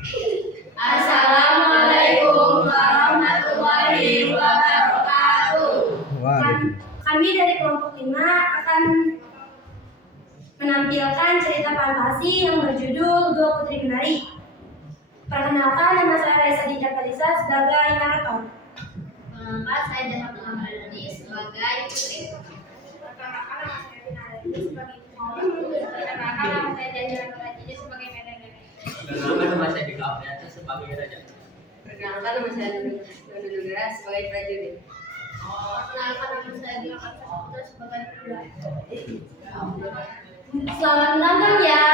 Assalamualaikum warahmatullahi wabarakatuh. Kami dari kelompok 5 akan menampilkan cerita fantasi yang berjudul Dua Putri Menari. Perkenalkan, nama saya Raisa Dinda Kalisa sebagai narator. Perkenalkan, saya Jahat Amadani sebagai putri. Perkenalkan, nama saya Tina Aleni sebagai putri. Perkenalkan, nama saya Jajan Rajini sebagai medan. Perkenalkan, nama saya Dika Aprianto sebagai raja. Perkenalkan, nama saya Nunugara sebagai prajurit. Perkenalkan, nama saya Dina Kalisa sebagai pria. Selamat menonton ya.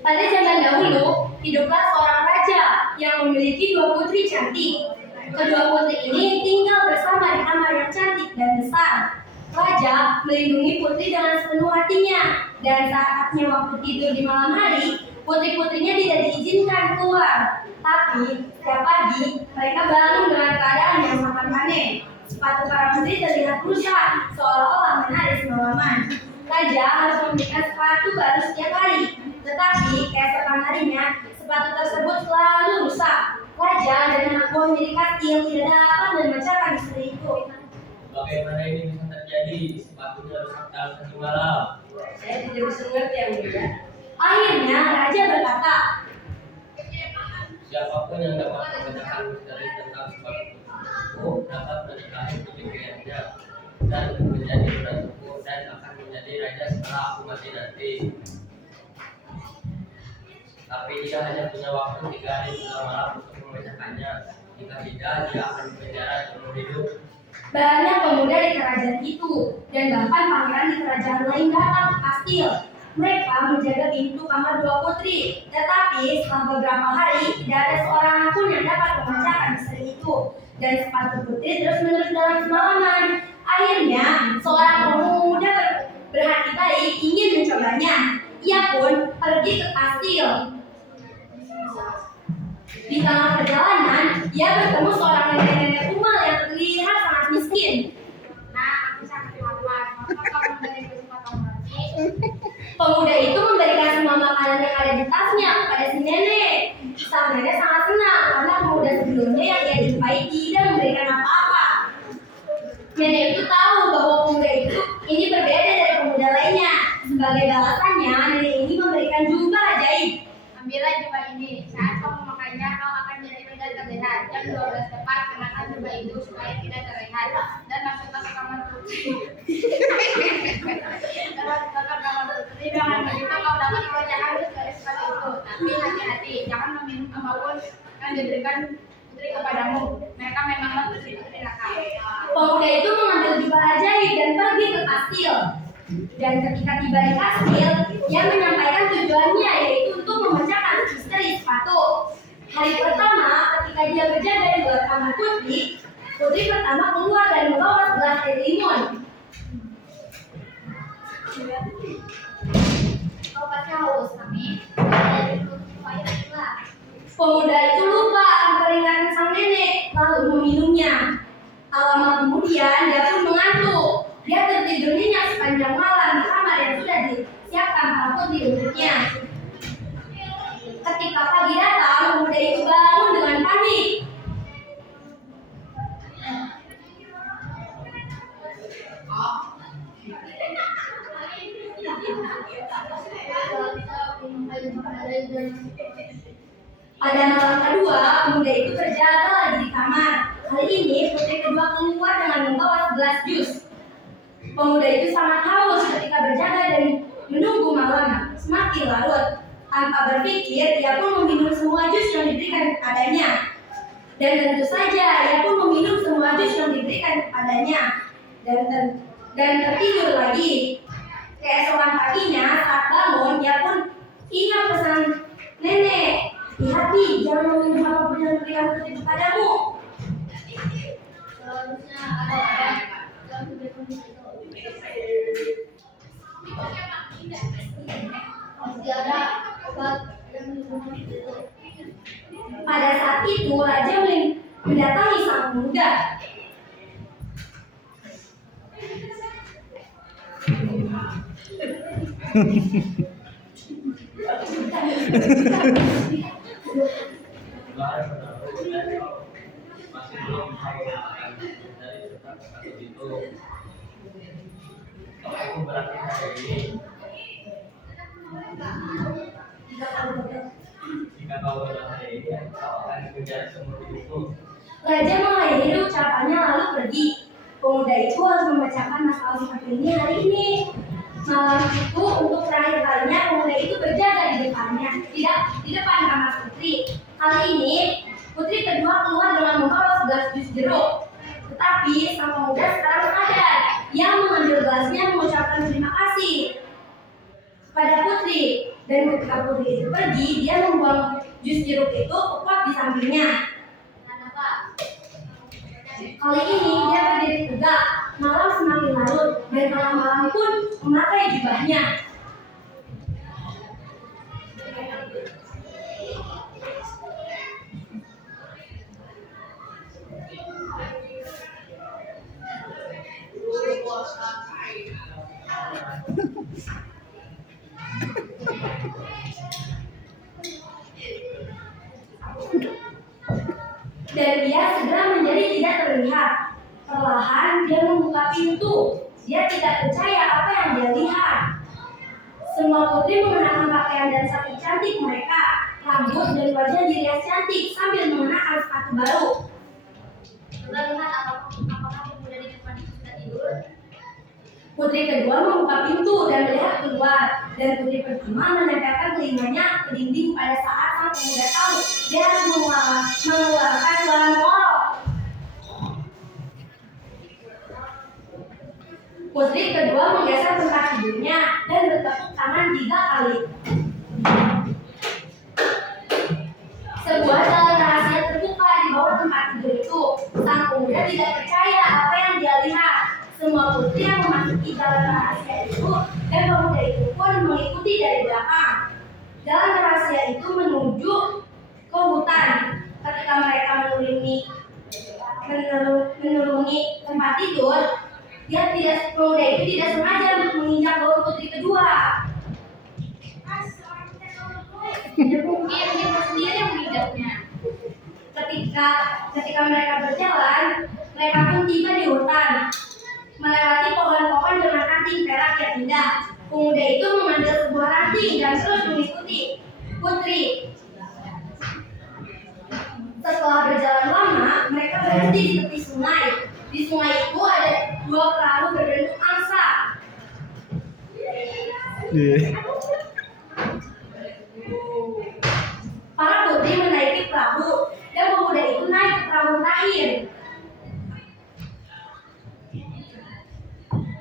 Pada zaman dahulu, hiduplah seorang raja yang memiliki dua putri cantik. Kedua putri ini tinggal bersama di kamar yang cantik dan besar. Raja melindungi putri dengan sepenuh hatinya, dan saatnya waktu tidur di malam hari, putri-putrinya tidak diizinkan keluar. Tapi setiap pagi mereka bangun dengan keadaan yang sangat aneh. Sepatu para putri terlihat rusak, seolah-olah menari semalaman. Raja harus memberikan sepatu baru setiap hari, tetapi keesokan harinya sepatu tersebut selalu rusak. Raja dan anak buah menjadi katil tidak dapat memecahkan misteri itu. Bagaimana ini bisa terjadi? Sepatunya rusak dalam satu malam. Saya tidak bisa mengerti yang mulia. Akhirnya Raja berkata, Siapapun yang dapat memecahkan misteri tentang sepatu itu dapat menikahi putri-putrinya dan menjadi menantuku dan akan menjadi raja setelah aku mati nanti. Tapi dia hanya punya waktu 3 hari 3 malam untuk memecahkannya. Jika tidak, dia akan dipenjara seumur hidup. banyak pemuda di kerajaan itu, dan bahkan pangeran di kerajaan lain datang ke kastil. Mereka menjaga pintu kamar dua putri, tetapi setelah beberapa hari tidak ada seorang pun yang dapat memecahkan misteri itu, dan sepatu putri terus-menerus dalam semalaman. Akhirnya, seorang pemuda berhati baik ingin mencobanya. Ia pun pergi ke kastil. Di tengah perjalanan, ia bertemu seorang nenek-nenek kumal yang terlihat sangat miskin. Nah, aku sangat lapar. Maka kamu dari kesempatan nanti. Pemuda itu memberikan semua makanan yang ada di tasnya kepada si nenek. Sang nenek sangat senang karena pemuda sebelumnya yang ia jumpai tidak memberikan apa-apa. Nenek itu tahu bahwa pemuda ini berbeda dari pemuda lainnya. Sebagai balasannya, nenek ini memberikan jubah ajaib. Ambillah jubah ini. Saat kamu memakannya, kau akan jadi tidak terlihat. Jam 12 tepat, kenakan jubah itu supaya tidak terlihat. Dan masuklah ke kamar putri. Masuklah ke kamar putri. Dengan begitu kau dapat memecahkan misteri sepatu itu. Tapi hati-hati, jangan meminum apapun yang diberikan putri kepadamu. Mereka memanglah putri-putri nakal. Pemuda itu mengambil jubah ajaib dan pergi ke kastil. Dan ketika tiba di kastil, ia menyampaikan tujuannya, yaitu untuk memecahkan misteri sepatu. Hari pertama, ketika dia berjaga di luar kamar putri, putri pertama keluar dan membawa segelas air limun. Kau pasti haus, kami. Pemuda itu lupa akan peringatan sang nenek, lalu meminumnya. Tak lama kemudian, dia pun mengantuk. Dia tertidur nyenyak sepanjang malam di kamar yang sudah disiapkan para putri untuknya. Ketika pagi datang, pemuda itu bangun dengan panik. Pada malam kedua, pemuda itu terjaga lagi di kamar. Kali ini, putri kedua keluar dengan membawa segelas jus. Pemuda itu sangat haus ketika berjaga dan menunggu malam semakin larut. Tanpa berpikir, ia pun meminum semua jus yang diberikan padanya. Dan tentu saja, ia pun meminum semua jus yang diberikan padanya. Dan tertidur lagi. Keesokan paginya, saat bangun, ia pun ingat pesan nenek. Hati-hati, jangan meminum apapun yang diberikan putri kepadamu. Seharusnya ada yang diberikan itu. Masih ada obat yang diberikan itu. Pada saat itu, raja mendatangi sang pemuda. Kemarin menaruh dan masih belum bisa mengatakan dari tentang kasus itu. Kalau aku berarti hari ini, jika kau dalam hari ini, kau akan menjadi seperti itu. Raja mengakhiri ucapannya lalu pergi. Pemuda itu harus membacakan naskah seperti ini hari ini. Malam itu untuk terakhir kalinya pemuda itu berjaga di depannya, tidak di depan kamar putri. Kali ini putri kedua keluar dengan membawa segelas jus jeruk. Tetapi sang pemuda sekarang sadar. Ia mengambil gelasnya mengucapkan terima kasih pada putri. Dan ketika putri itu pergi, dia membuang jus jeruk itu tepat di sampingnya. Kali ini dia berdiri tegak. Malam semakin larut dan malam-malam pun memakai jubahnya. Dan dia segera menjadi tidak terlihat. Perlahan dia membuka pintu. Dia tidak percaya apa yang dia lihat. Semua putri mengenakan pakaian dan sarung cantik mereka. Rambut dan wajah dirias cantik sambil mengenakan sepatu baru. Coba lihat apakah pemuda di depan itu sudah tidur. Putri kedua membuka pintu dan melihat keluar. Dan putri pertama menempelkan telinganya ke dinding pada saat sang pemuda tahu dia harus mengeluarkan suara ngorok. Putri kedua menggeser tempat tidurnya dan bertepuk tangan 3 kali. Sebuah jalan rahasia terbuka di bawah tempat tidur itu. Sang pemuda tidak percaya apa yang dia lihat. Semua putri yang memasuki jalan rahasia itu dan pemuda itu pun mengikuti dari belakang. Jalan rahasia itu menuju ke hutan. Ketika mereka menuruni tempat tidur, pemuda itu tidak sengaja menginjak bau putri kedua. Mungkin dia sendiri yang menginjaknya. Ketika mereka berjalan, mereka pun tiba di hutan. Melewati pohon-pohon dengan ranting perak yang indah. Pemuda itu mengambil sebuah ranting dan terus mengikuti putri. Setelah berjalan lama, mereka berhenti di tepi sungai. Di sungai itu ada 2 perahu berbentuk angsa. Para putri menaiki perahu dan pemuda itu naik ke perahu terakhir.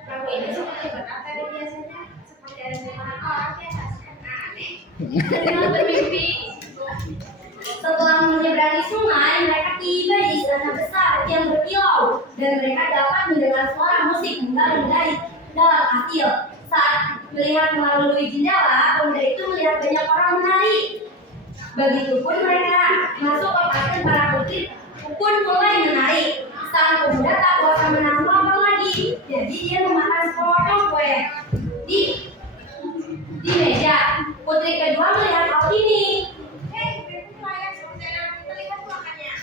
Perahu ini seperti berkata biasanya seperti ada semangat orang biasa aneh. Sedang bermimpi. Setelah menyeberangi sungai, mereka tiba di istana besar yang berkilau dan mereka dapat mendengar suara musik menggalung dari dalam kastil. Saat melihat melalui jendela, pemuda itu melihat banyak orang menari. Begitupun mereka masuk ke kastil, para putri pun mulai menari. Sang pemuda tak kuasa menahan lapar lagi, jadi dia memakan sepotong kue di meja. Putri kedua melihat hal ini.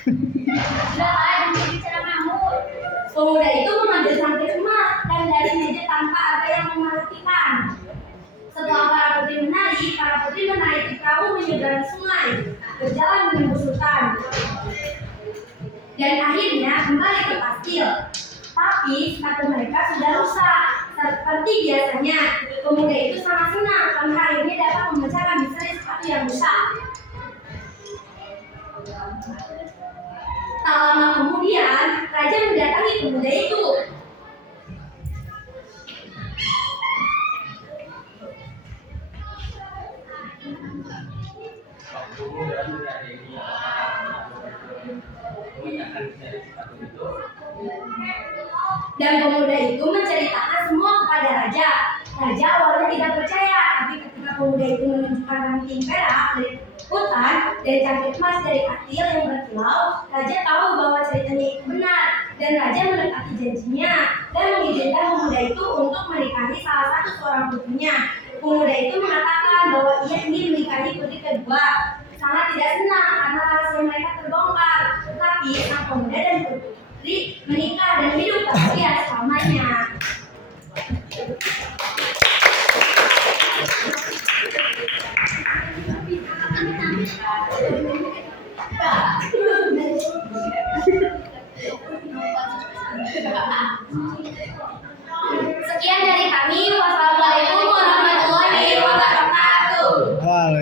Sudah ada yang bicara ngamuk. Pemuda itu mengambil cangkir emas dan dari meja tanpa ada yang memperhatikan. Setelah para putri menaiki perahu menyeberangi sungai, berjalan menembus hutan, dan akhirnya kembali ke kastil. Tapi sepatu mereka sudah rusak. Seperti biasanya, pemuda itu sangat senang karena akhirnya dapat memecahkan misteri sepatu yang rusak. Tak lama kemudian, raja mendatangi pemuda itu. Waktumu dalam hari ini mengucapkan dari sepatu itu. Dan pemuda itu menceritakan semua kepada raja. Raja awalnya tidak percaya, tapi ketika pemuda itu menunjukkan ranting perak dari hutan dan cangkir emas dari kastil yang berkilau, raja tahu bahwa ceritanya itu benar. Dan raja menepati janjinya dan mengizinkan pemuda itu untuk menikahi salah satu seorang putrinya. Pemuda itu mengatakan bahwa ia ingin menikahi putri kedua. Sangat tidak senang karena rahasia mereka terbongkar. Tetapi sang pemuda dan putri menikah dan hidup bahagia selamanya.